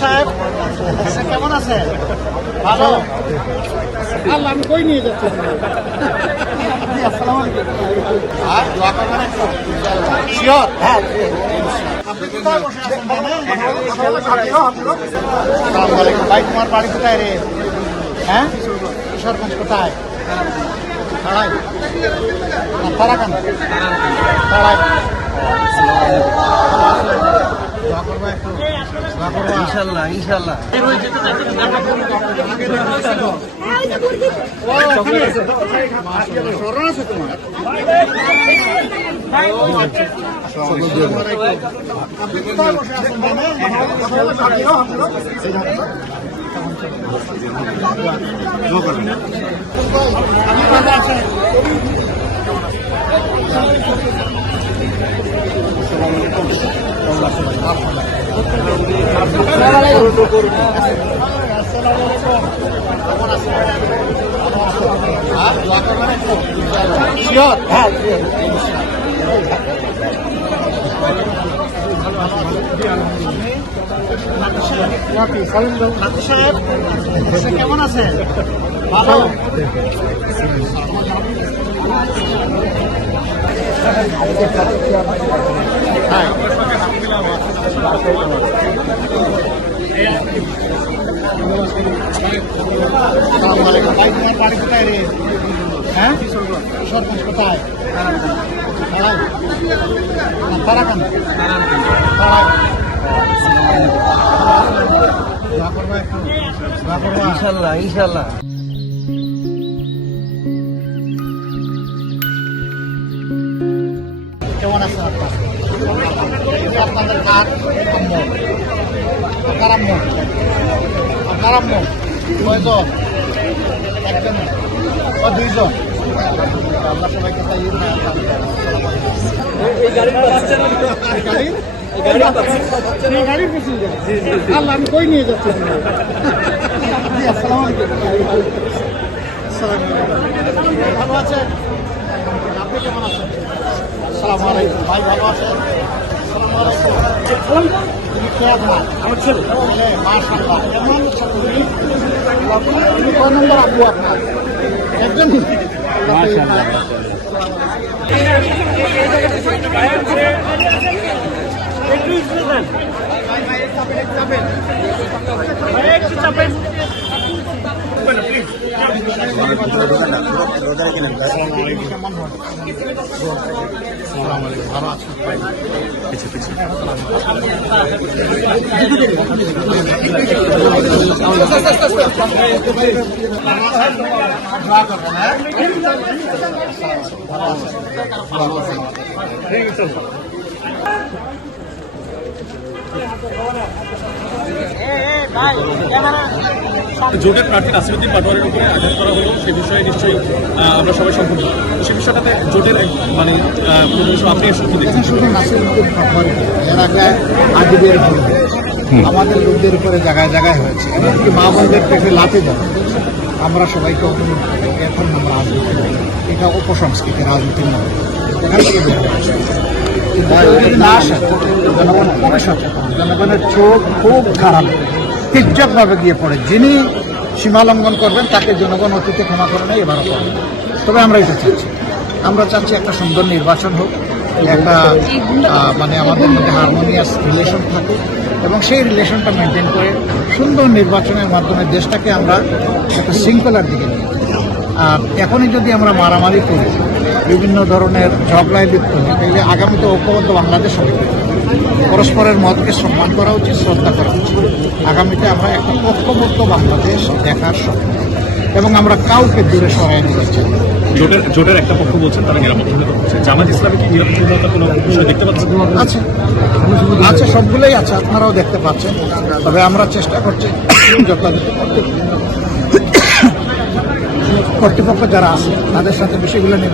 সাহেব কেমন আছে? ভালো। আল্লাহ, আমি কই নিয়ে যাচ্ছি। ভাই, তোমার বাড়ি কোথায় রে? হ্যাঁ, কিশোরগঞ্জ কোথায়? তারাই তারাকান তারাই। ইনশাল্লাহ ইনশাল্লাহ। কেমন আছে? ভালো। ভাই, তোমার বাড়ি কোথায় রে? হ্যাঁ, কিশোরগঞ্জ কোথায়? তারাকান তারাই। ইনশাল্লাহ ইনশাল্লাহ। কেমন আছেন আপনার? আপনাদের কার আম্ম? আপনার আম্ম? আপনার আম্ম কয়জন? একজন বা দুইজন? আল্লাহ সবাইকে আল্লাহ, আমি কই নিয়ে যাচ্ছি। আসসালামু আলাইকুম। ভালো আছেন? আপনি কেমন আছেন? আসসালামু আলাইকুম। ভাই, ভালো আছেন? আমার ছেলে। মাশাআল্লাহ। কেমন কয় নম্বর আব্বু আপনার? একজন। ভালো আছেন? জোটের প্রার্থী নাসিরউদ্দিন পাটোয়ারির উপরে আঘাত করা হলো, সে বিষয়ে নিশ্চয়ই আমরা সবাই সম্পূর্ণ। সে বিষয়টাতে জোটের মানে আপনি শুধু দেখছেন শুধু নাসিরউদ্দিন পাটোয়ারি, এর আগে আদিবের আমাদের লোকদের উপরে জায়গায় জায়গায় হয়েছে, এমনকি মা বোনদের পেটে লাথি দেয়। আমরা সবাইকে অনুরোধ করি, এখন আমরা রাজনীতি করি, এটা অপসংস্কৃতি, রাজনীতি নয়। এখান থেকে যদি না আসে, জনগণ খুবই সচেতন, জনগণের চোখ খুব খারাপ, তীর্যকভাবে গিয়ে পড়ে। যিনি সীমা লঙ্ঘন করবেন তাকে জনগণ অতীতে ক্ষমা করে নেয়, এবারও করবে। তবে আমরা এটা চাচ্ছি, আমরা চাচ্ছি একটা সুন্দর নির্বাচন হোক, একটা মানে আমাদের মধ্যে হারমোনিয়াস রিলেশন থাকুক, এবং সেই রিলেশনটা মেনটেন করে সুন্দর নির্বাচনের মাধ্যমে দেশটাকে আমরা একটা শৃঙ্খলার দিকে নিই। আর এখনই যদি আমরা মারামারি করি, বিভিন্ন ধরনের ঝগড়ায় লিপ্ত হই, তাহলে আগামীতে ঐক্যবদ্ধ বাংলাদেশ হবে। পরস্পরের মতকে সম্মান করা উচিত, শ্রদ্ধা করা উচিত। আগামীতে আমরা একটা ঐক্যবদ্ধ বাংলাদেশ দেখার স্বপ্ন, এবং আমরা কাউকে দূরে সরাই নিতে চাই। জোটের একটা পক্ষ বলছেন তারা নিরাপত্তা হচ্ছে, জামাত ইসলামী কি নিরাপত্তা কোনো বিষয় দেখতে পাচ্ছেন? আছে আছে, সবগুলোই আছে, আপনারাও দেখতে পাচ্ছেন। তবে আমরা চেষ্টা করছি যথাযথ কর্তৃপক্ষ যারা আছে তাদের সাথে বিষয়গুলো নিয়ে